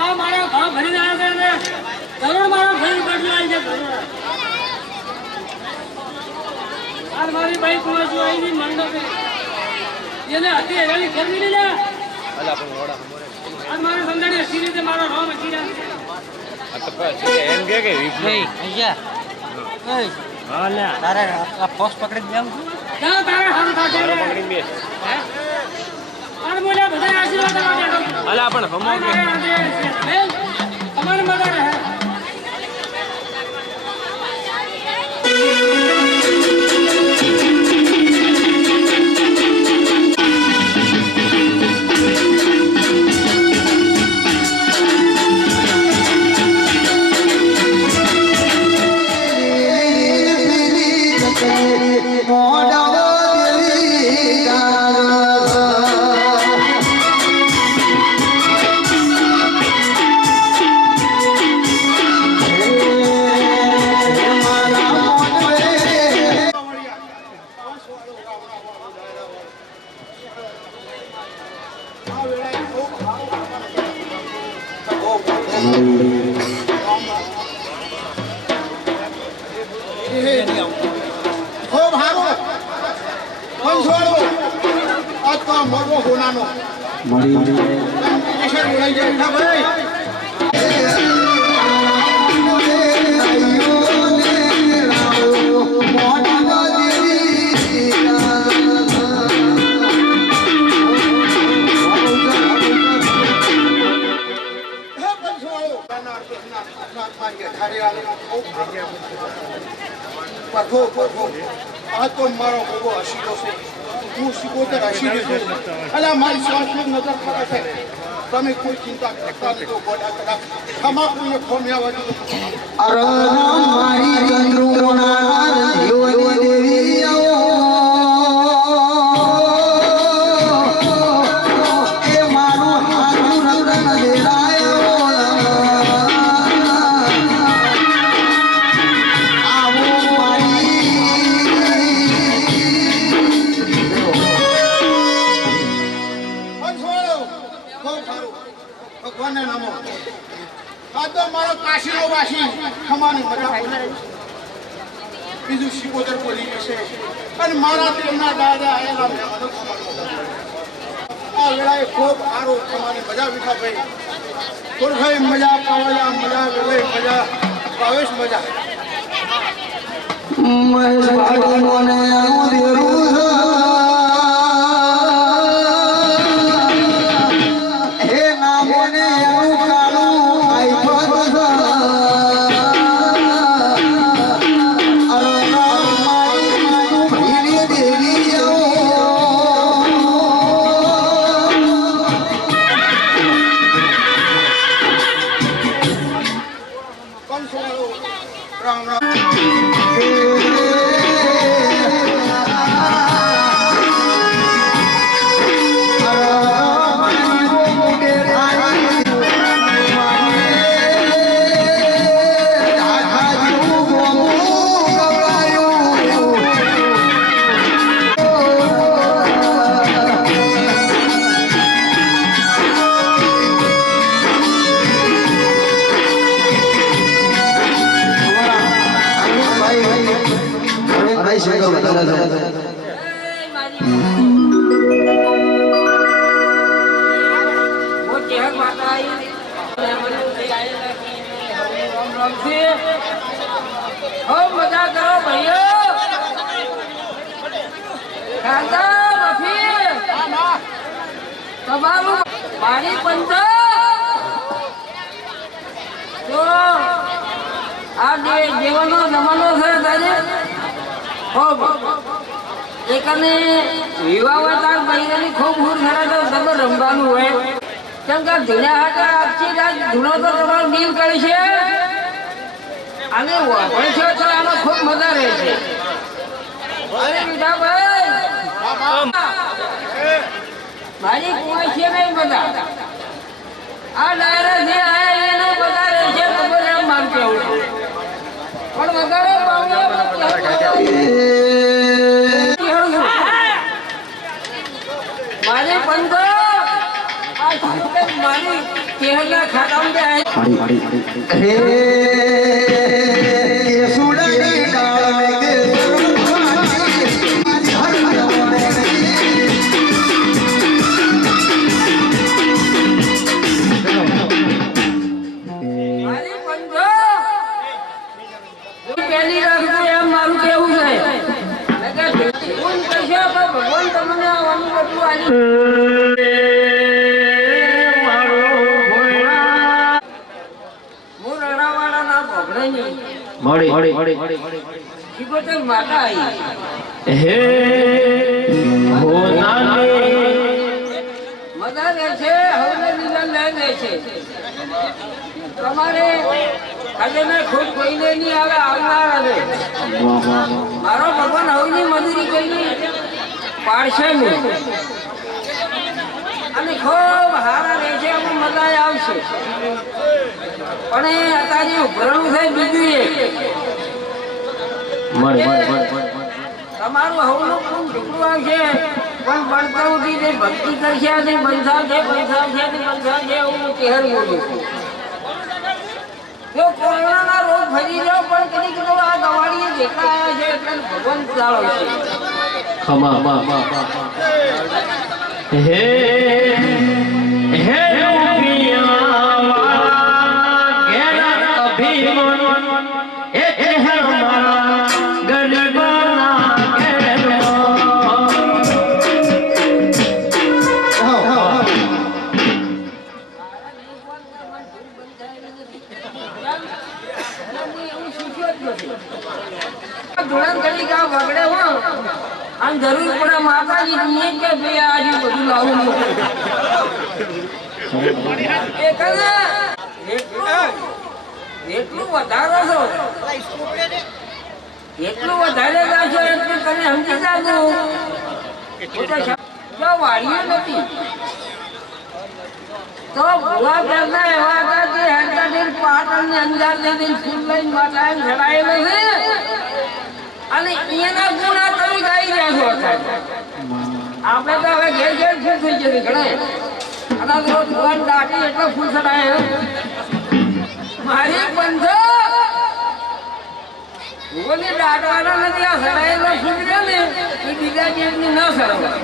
આ મારા ઘર ભરી રહ્યા છે જરૂર મારા ઘર બદલાઈ છે આ મારી બાઈક માં જો આવી મંડપે એને હતી એની ગરમી નહીં જા આ મારા સંદાડી હસી રીતે મારો રોમ હસી રહ્યા છે તો પછી એમ કે નહીં અહીંયા એ હા લે તારે આ પોસ્ટ પકડી દે જા તારે હાથ કાઢે પકડી બે આ બોલે બધા આશીર્વાદ આપો અલા પણ હમો કે તમારે મદદ રહે ખૂબ સારું પંચોળો આ તો મોટો હોનાનો આ તો મારો ભોગો હસીલો છે હું 77 હસી છું અલા મારી શ્વાસની નજર પડે છે તમે કોઈ ચિંતા કરતા નહીં તો ગોડા કરા તમાકુને ખોમ્યા વજુ અરે મારી ચંદ્રુણા જીવની દેવી આવો એ મારું હાથું રતન દેરાયો ભગવાનને નમો આ તો મારો કાશીનો વાસી ખમાની મજા બીજું 77 બોલી છે અને મારા તેમના દાદા આયેલા આ વેળાએ ખૂબ સારો ખમાની મજા વિઠા ભાઈ ભાઈ મજા પાવયા મજા વેળાએ મજા ભાવેશ મજા મહેશ ભાગી મને દેરું રામ રામ મજા કરો ભાઈઓ તમારું મારી પંચ જો આ દેવાનો જમાનો છે તારે એકને વિવાહ હતા ભાઈની ખૂબ ભૂર ખરા તો તમે રમવાનું હોય કેમ કે ધીણા હાટા આખી રાત ધૂણો તો તમારો ડીલ કરી છે અને વાપરે છે તો આમાં ખૂબ મજા રહે છે મારી કોઈ છે નહીં બધા આ ડાયરા જે આયા એને બધા રહે છે ખબર એમ માનતો પણ વધારે મારે દેહના ખાતામાં બે હે કેસુડાની ડાળ કે મારી પંજો પહેલી રાખજો એમ મારું કેવું છે ભગવાન કહેશે તો ભગવાન તમને આવવાનું બધું આલી હું રણાવાળાના ભોગડે નહીં શીખોતર માતા આવી મદા રહે છે હવે લીલા લઈ લે છે તમારે આજે મેં ખુદ કોઈને નહીં આવે આવનાર હવે મારો ભગવાન હવની મજૂરી કરી પાડશે નહીં અને ખૂબ હારા રહે છે એમાં મજા આવશે પણ એ અત્યારે ઉભરણું છે બીજું એક તમારું હવનું ખૂબ ઢીકડું આવશે પણ બળતાઓથી જે ભક્તિ કરશે તે બંધાશે એવું કહેર બોલું જો કોરોનાના રોગ ફરી રહ્યો પણ કદી કદો આ દવાડીએ જેટલા આવ્યા છે એટલે ભગવાન ચાલો છે હે જરૂર પડે માતાજી કે ભાઈ આજે બધું લાવું એટલું વધારો છો એટલું વધારે જાશો એટલે તમે સમજી જાજો વાળીઓ નથી તો ભૂવા પહેલા એવા હતા કે હેડતા પાટણની અંજાર જઈને ફૂલ લઈને માતા ચડાયેલો છે અને એના ગુણા તમે ગાઈ રહ્યા છો આપણે તો હવે ઘેર ઘેર ફૂલ થઈ જશે ઘણા અને રોજ ભગવાન દાટી એટલો ફૂલ ચડાય મારી બંધો ભગવાનને દાટવાના નથી આ ચડાયેલો ફૂલ છે ને એ બીજા જેટલી ન ચડાવવા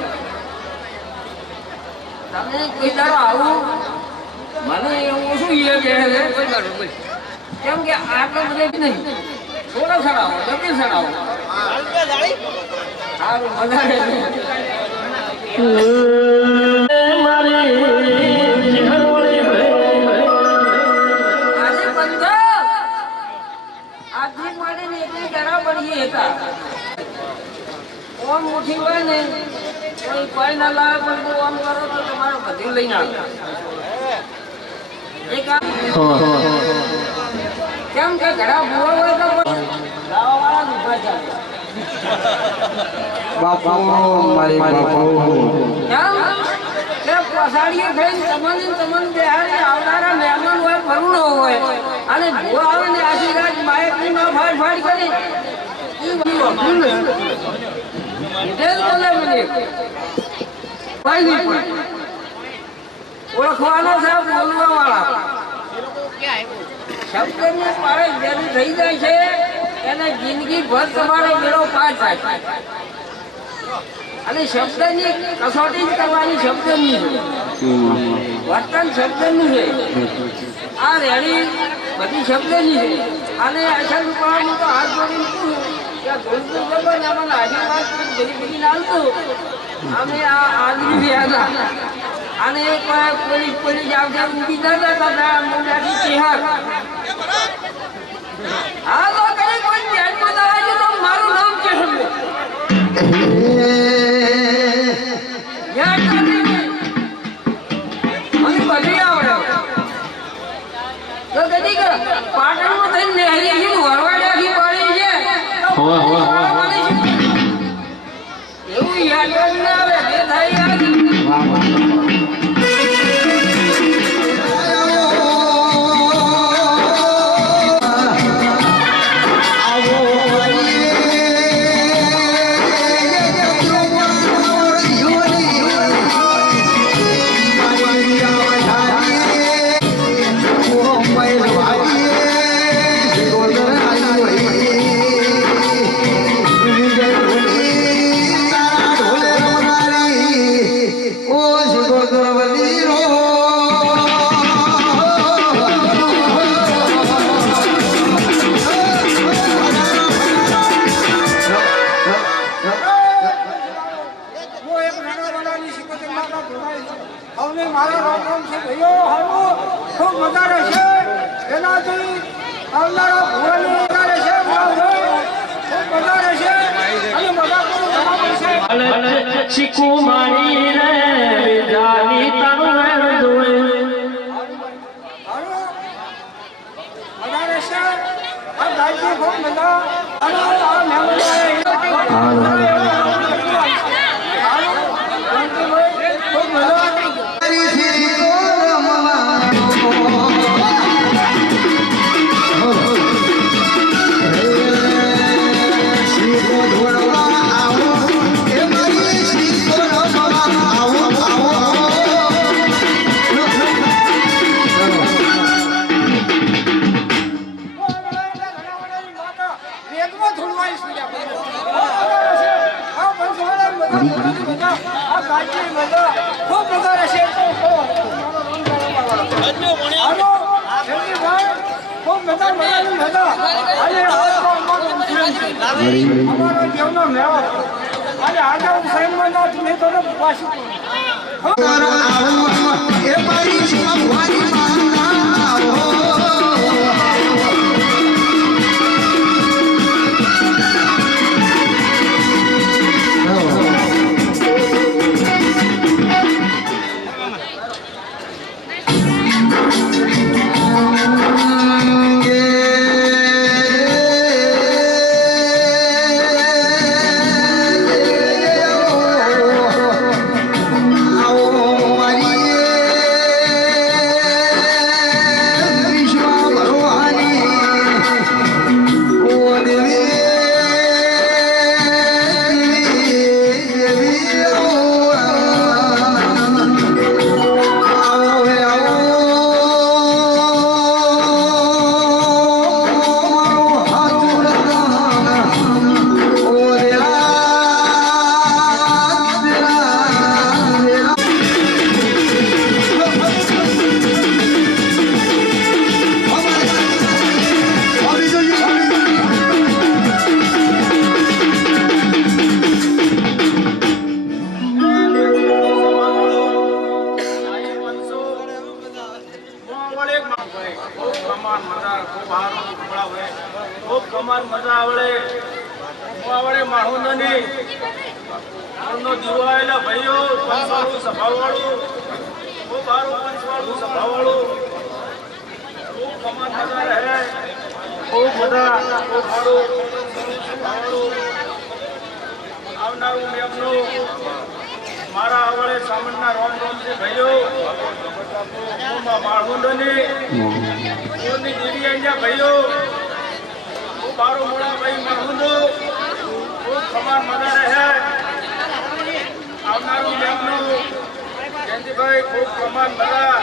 તમે કોઈ દાડો આવું મને એવું શું એ કહે છે કોઈ દાડો કેમ કે આટલો બધે નહીં થોડો ચડાવો જલ્દી ચડાવો સારું વધારે આજે બંધો આજથી મળીને એટલી જરા પડીએ હતા ઓમ ઉઠી હોય ને કોઈ ના લાવે પણ ઓમ કરો તો તમારું બધું લઈને આવે કેમ કે ઘણા ભૂવા હોય તો ગાવાવાળા ઉભા ચાલે બાપુ મારી બાપુ કેમ કે પસાડીઓ થઈને તમને બિહારી આવનારા મહેમાન હોય ફરું ન હોય અને ભૂવા આવે ને આખી રાત માયકની ન ફાડ કરી એ બધું અભૂલ બોલે મને કોઈ નહીં ઓળખવાનો છે બોલવા વાળા શબ્દની પાળે જેની થઈ જાય છે એને જિંદગી ભર તમારો મેળો પાર થાય અને શબ્દની કસોટી જ કરવાની શબ્દની છે વર્તન શબ્દનું છે આ રેડી બધી શબ્દની છે અને અસલ રૂપાળાનું તો હાથ જોડીને પૂછું કે ધોળતું જબર ને અમને આશીર્વાદ બધી નાલતું અમે આ આદમી હતા અને પોલીસ જાવજાવ ઊભી થતા હતા મોટાથી ચેહર હા તો કઈ કોઈ ધ્યાનમાં આવે તો મારું નામ કે મને બધી આવડે તો કદી પાટણમાં થઈને નેહરી વરવાડાથી પડી છે એવું યાદ ના આવે બે થાય મારા રામ રામ છે ભાઈઓ હાલો ખૂબ મજા રહેશે એનાથી આવનારા ભુવાની મજા રહેશે ખૂબ મજા રહેશે અને મજા કરો શીખુમારી રે જાની તારું જોએ મજા રહેશે આ ગાયકી ખૂબ મજા અને આ મારા આવડે સામના રોમ રોમ છે ભાઈઓ માળુંડની કોની દીદી અહીંયા ભાઈઓ હું બારો મોડા ભાઈ માળુંડો ખૂબ સમાન મજા રહે આવનારું મેમનું જયંતિભાઈ ખૂબ સમાન મજા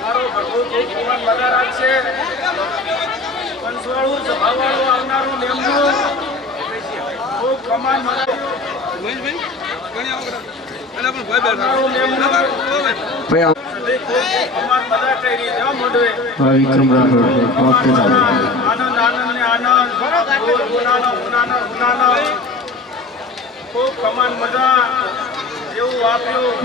મારો ભરપૂર ખૂબ સમાન મજા રાખશે પંચવાળું સભાવાળું આવનારું મેમનું ખૂબ સમાન મજા વિક્રમ રાઠોડ આનંદ આનંદ ને આનંદ ખૂબ કમાન મજા એવું આપ્યું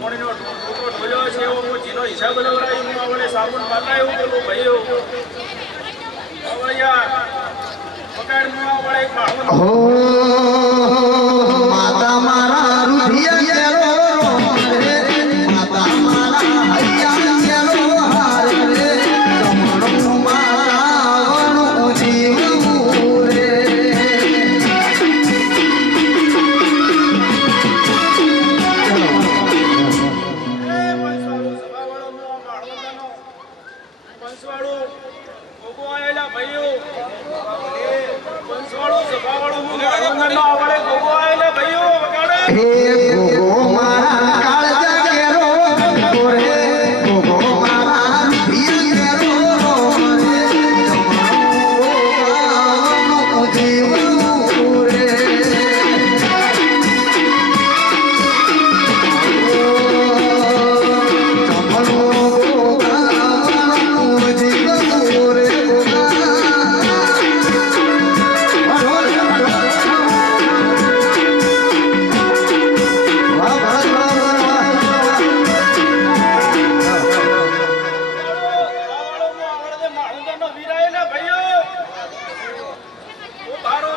કોણીનો ટોકો ઢોલ્યો છે એવો જીનો હિસાબ લવરાય હું આવડે સાબુન માતા એવું બોલું ભાઈઓ આવડ્યા પકડ હું આવડે એક માણસ માતા મારા રૂધિયા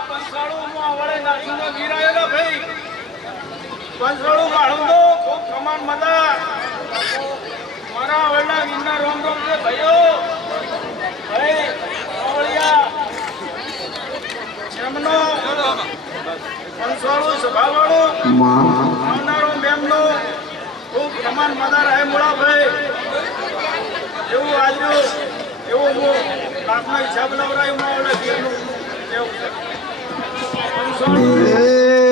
પંચાળુમાં વડે નાખીને ગીરાયેલા ભાઈ પંચાળું કાઢું તો ખૂબ કમાન મજા મારા વડલા ગીરના રોમ રોમ છે ભાઈઓ ભાઈ આવળિયા જેમનો પંચાળું સભાવાળું આવનારો મેમનો ખૂબ કમાન મજા રહે મોડા ભાઈ એવું આજ્યું એવું હું લાખના હિસાબ લવરાયું માં વડે ગીરનું એવું છે પંચાળું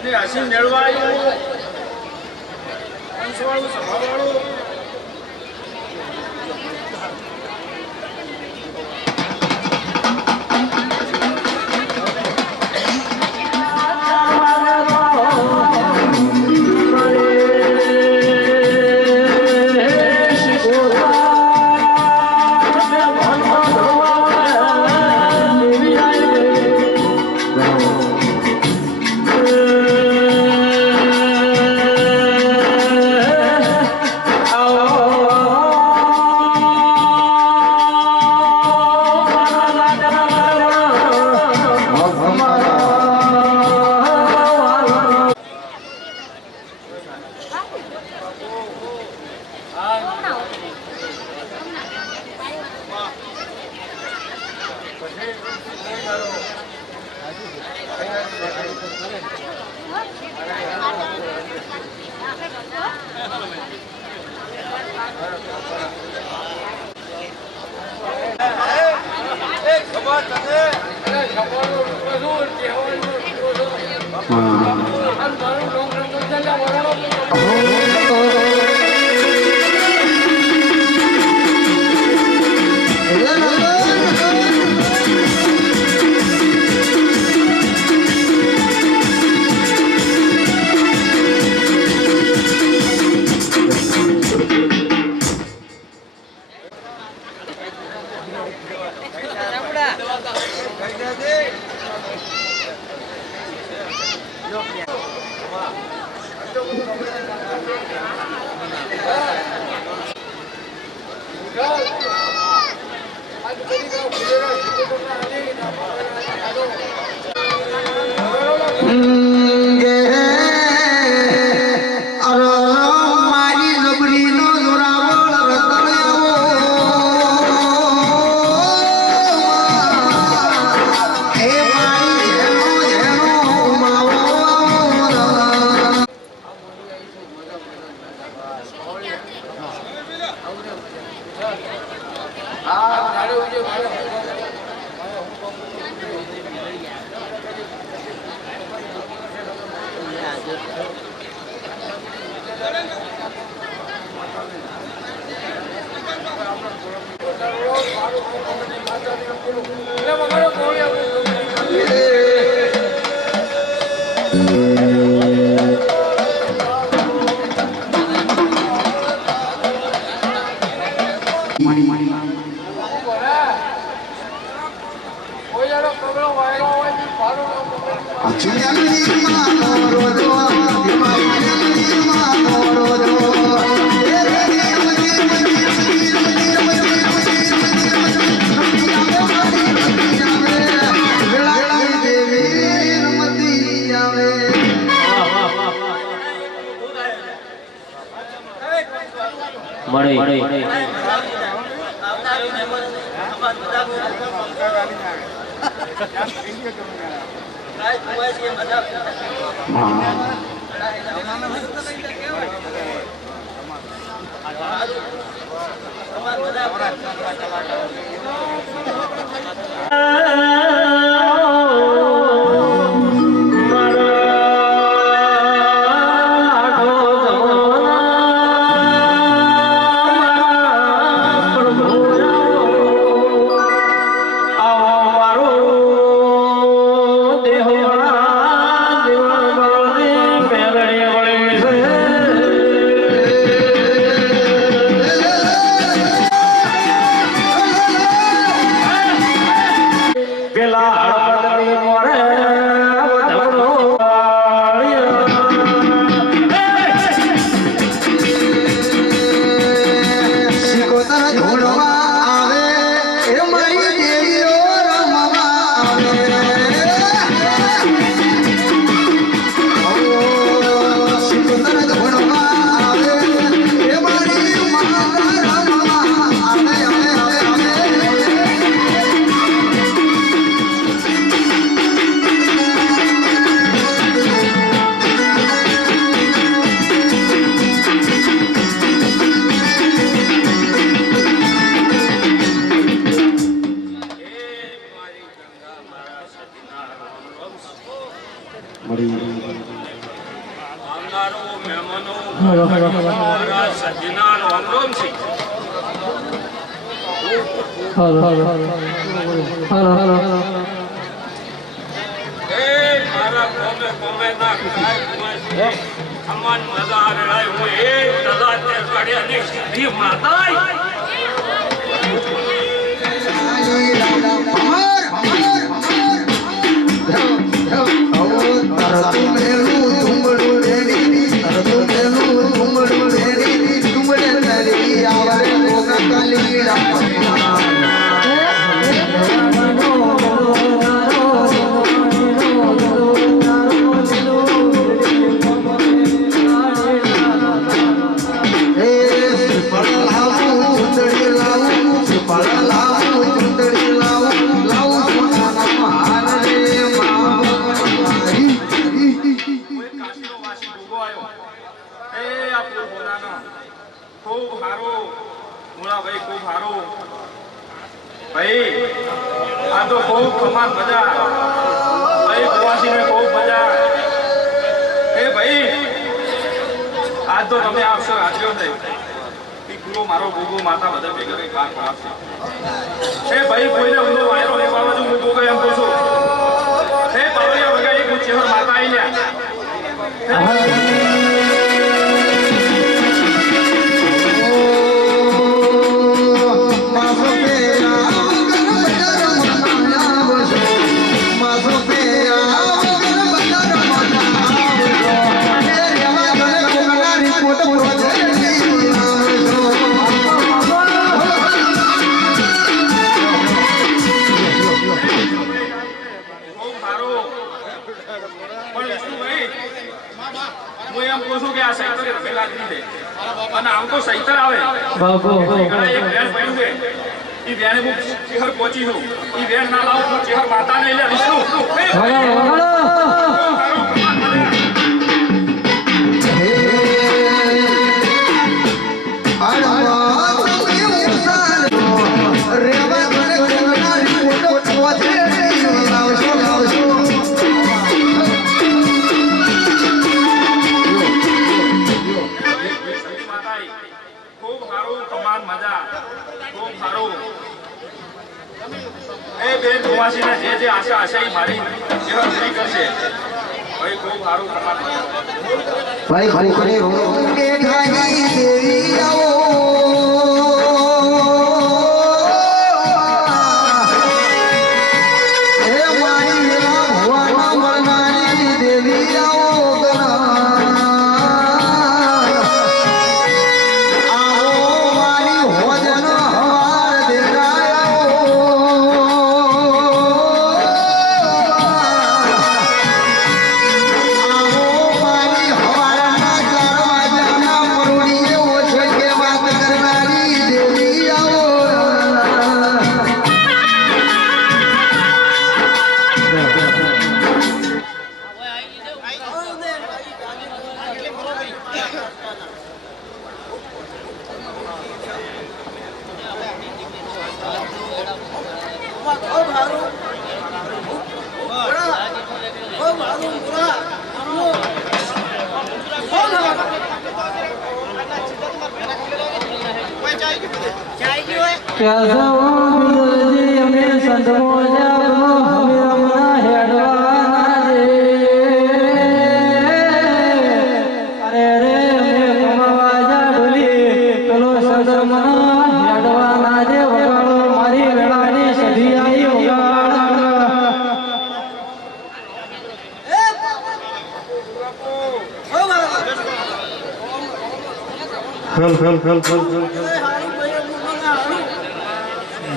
અને હસી મેળવા આવ્યું પંચવાળું સભાવાળું પ્રભુ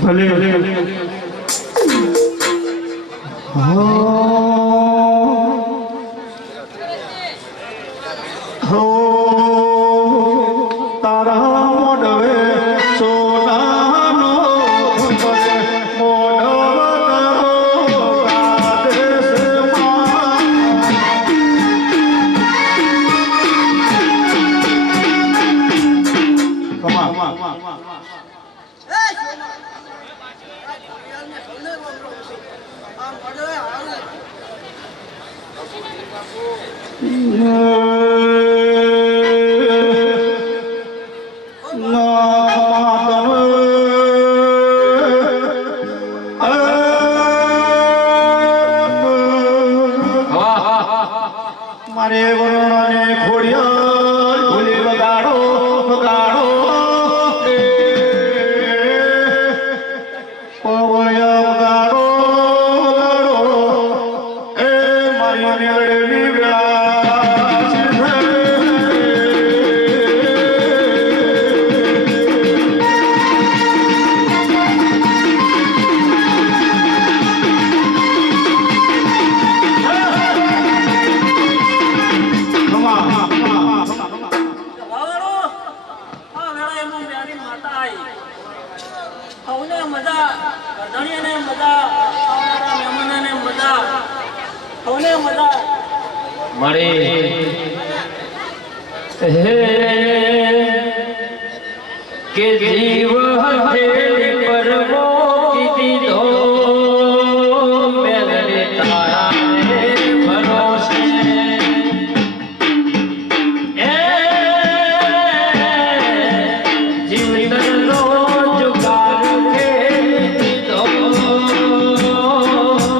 ભલે મારે વરુણને ખોડિયાર ભૂલી વગાડો વગાડો પવળિયા વગાડો વગાડો મારી મેળવી કે જીવ હથેળી પર મોકી દીધો મેલડી તારાને ભરોસે જીવનનો જુગાર ખેલી દીધો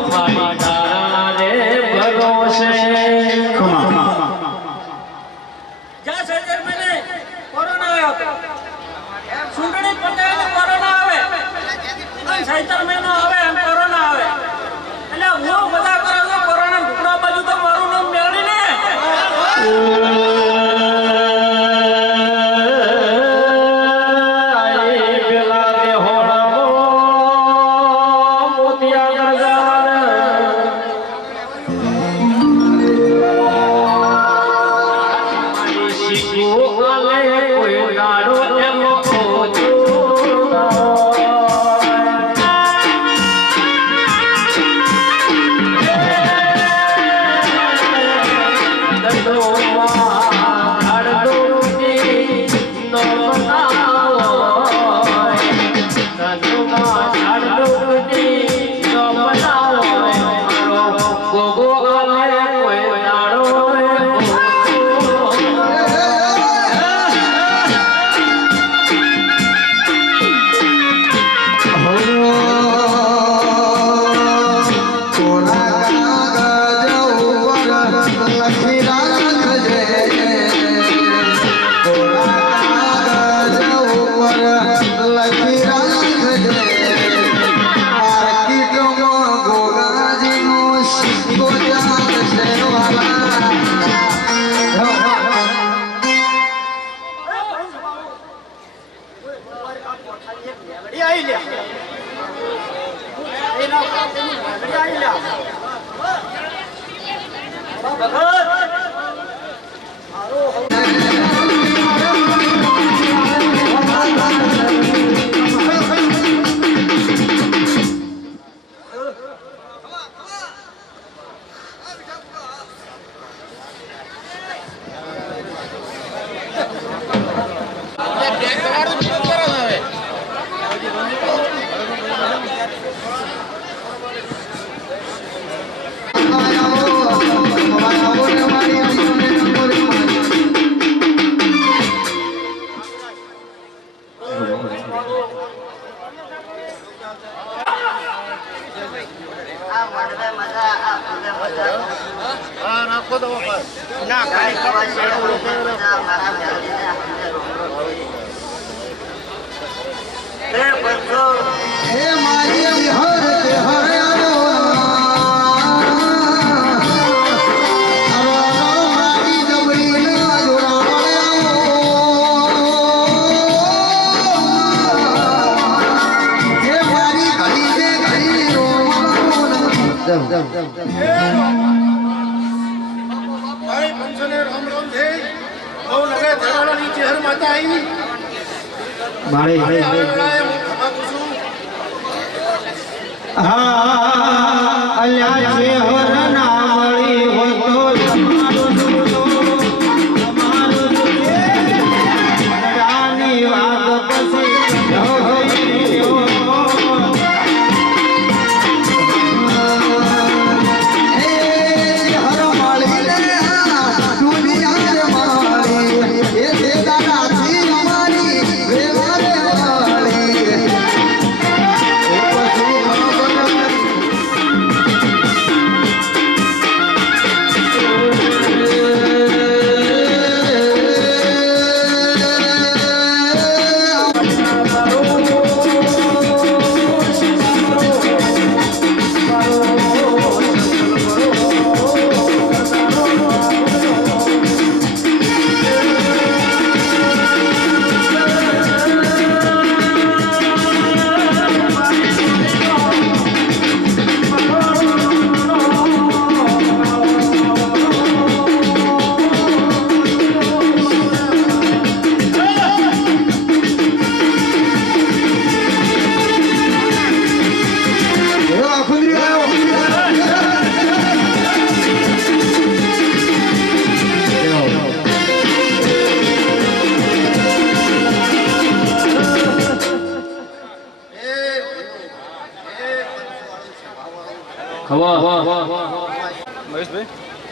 મારી તારાને ભરોસે સૈતર મહિનો આવે એમ કોરોના આવે એટલે હું બધા કરો છો કોરોના ઢુકડા બાજુ તો મારું નામ મેળવી ને પેલા દેહોડા મોતિયા ગરગાર શીખો આલે કોઈ ગાડો એમ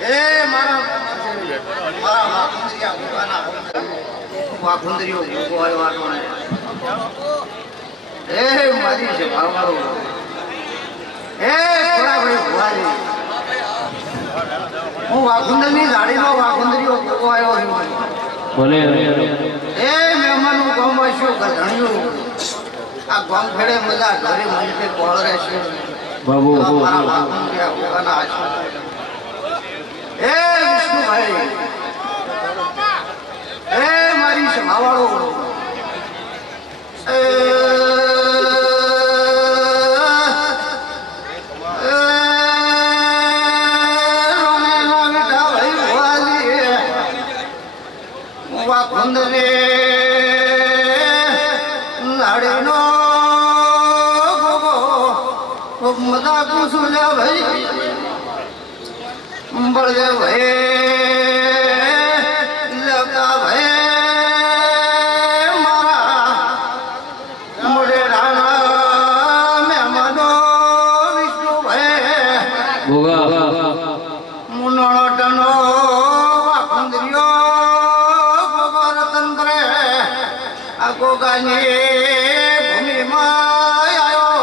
એ મારા વાઘુંદરિયા ભૂકાના વાઘુંદરિયો ભૂકો આવ્યો આટોને. એ મારી છે ભાવવાળો. એ થોડા ભાઈ ભુવાજી, હું વાઘુંદરની જાડીનો વાઘુંદરિયો ભૂકો આવ્યો છું. એ મહેમાન હું ગામ વાસ્યો ગધણ્યું આ ગામ ખેડે મજા ઘરે મને કોળ રહેશે મારા વાઘુંદરિયા ભૂકાના આશીર્વાદ. એ વિષ્ણુભાઈ, એ મારી સભાવાળો, એ વાઘુંદરે નાડીનો ગોગો મજા કુસુલ્યા ભાઈ બળે ભાઈ લગા ભાઈ મારા મોડે રાણા મહેમાનો વિષ્ણુભાઈ મુનોટનો વાઘુંદરિયો ગોગો રતન કરે આ ગોગાની ભૂમિમાં આવ્યો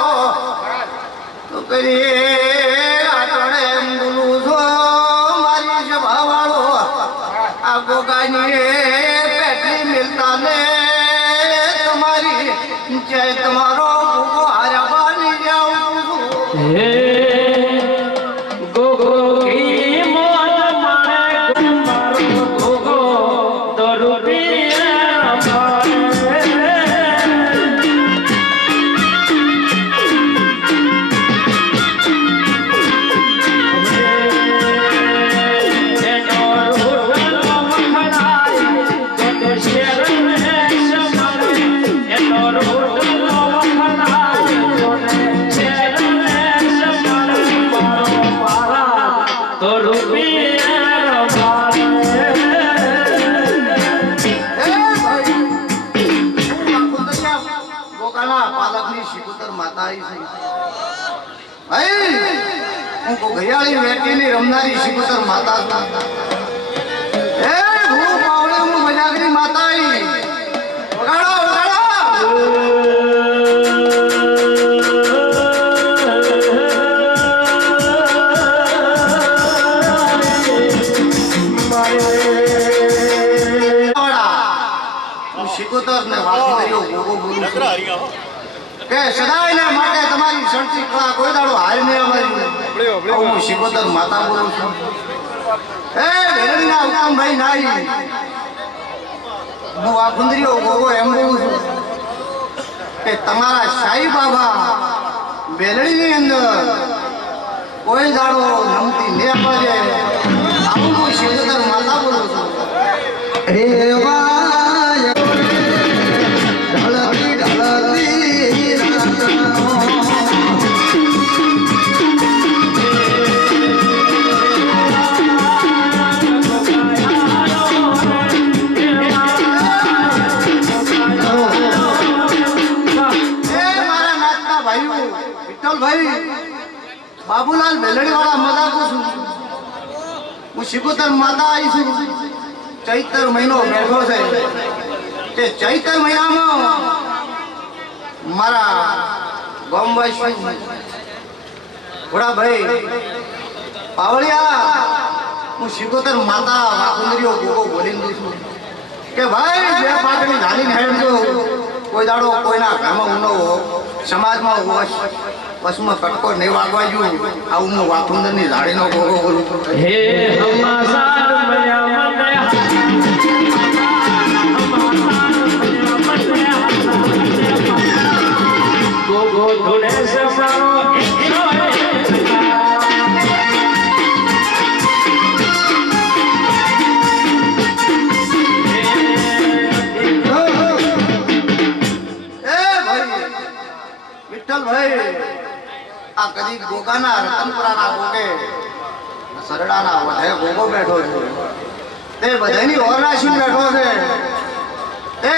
તો કરી પેટલી મિલતા ને તમારી જય તમારો ભૂગો હાર્યા બાની જાઉં ઘડિયાળી વેટીની રમનારી શિકોતર માતા. એ હું પાવડે હું મજાકરી માતા વગાડો હું શિકોતર ને વાઘુંદરિયો ભોગો બોલું છું કે સદાયના માટે તમારી સણતી કળા કોઈ દાડો હાર નહીં અમારી. હું શિકોતર માતા બોલું છું. એ ભેરડીના ઉત્તમભાઈ નાઈ હું વાઘુંદરિયો ગોગો એમ બોલું છું કે તમારા સાઈ બાબા બેલડીની અંદર કોઈ દાડો નમતી ને પડે. આવું હું શિકોતર માતા બોલું છું. રે વાય ઢળતી ઢળતી બાબુલાલ ભેલડી વાળા મજાકું છું. હું શિકોતર માતા આવી છું. ચૈતર મહિનો બેઠો છે તે ચૈતર મહિનામાં મારા ગામવાસી ઘોડાભાઈ પાવળિયા હું શિકોતર માતા વાઘુંદરિયો ગોગો બોલીને દઉં છું કે ભાઈ બે પાટણી ઝાલીને હેડજો. કોઈ દાડો કોઈના ઘરમાં ઊનો સમાજમાં બસમાં કટકો નહીં વાગવા જોઈએ. આવું હું વાઘુંદરની ઝાડીનો ગોગો બોલું છું. આ કદી ગોગાના રતનપુરાના ગોગે સરડાના વધે ગોગો બેઠો છે. તે બધાની ઓરરાશી બેઠો છે. તે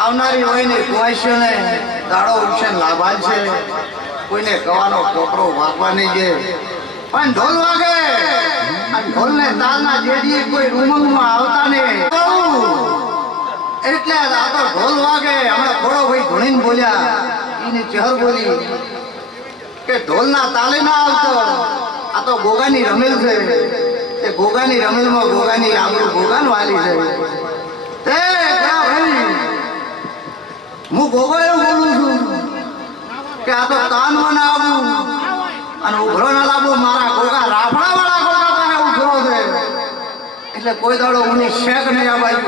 આવનારી હોય ને કુવાઈશોને દાડો ઉછે લાભાલ છે. કોઈને ગવાનો કોકરો વાગવાની છે પણ ઢોલ વાગે અને ઢોલને તાલના જેડી કોઈ ઉમંગમાં આવતા ને એટલે આ તો ઢોલ વાગે હમણાં થોડો ભાઈ ધૂણીને બોલ્યા એની ચહેર બોલી કે ઢોલના તાલે ના આવતો આ તો ગોગાની રમેલ છે તે ગોગાની રમેલમાં ગોગાની આબરૂ ગોગાન વાલી છે તે ભાઈ હું ગોગો એવું બોલું છું કે આ તો કાનમાં ના આવું અને ઉભરો ના લાવું મારા ગોગા રાફડા વાળા ગોગા પાસે ઉભરો છે એટલે કોઈ દાડો હું શેક નહીં આ બાજુ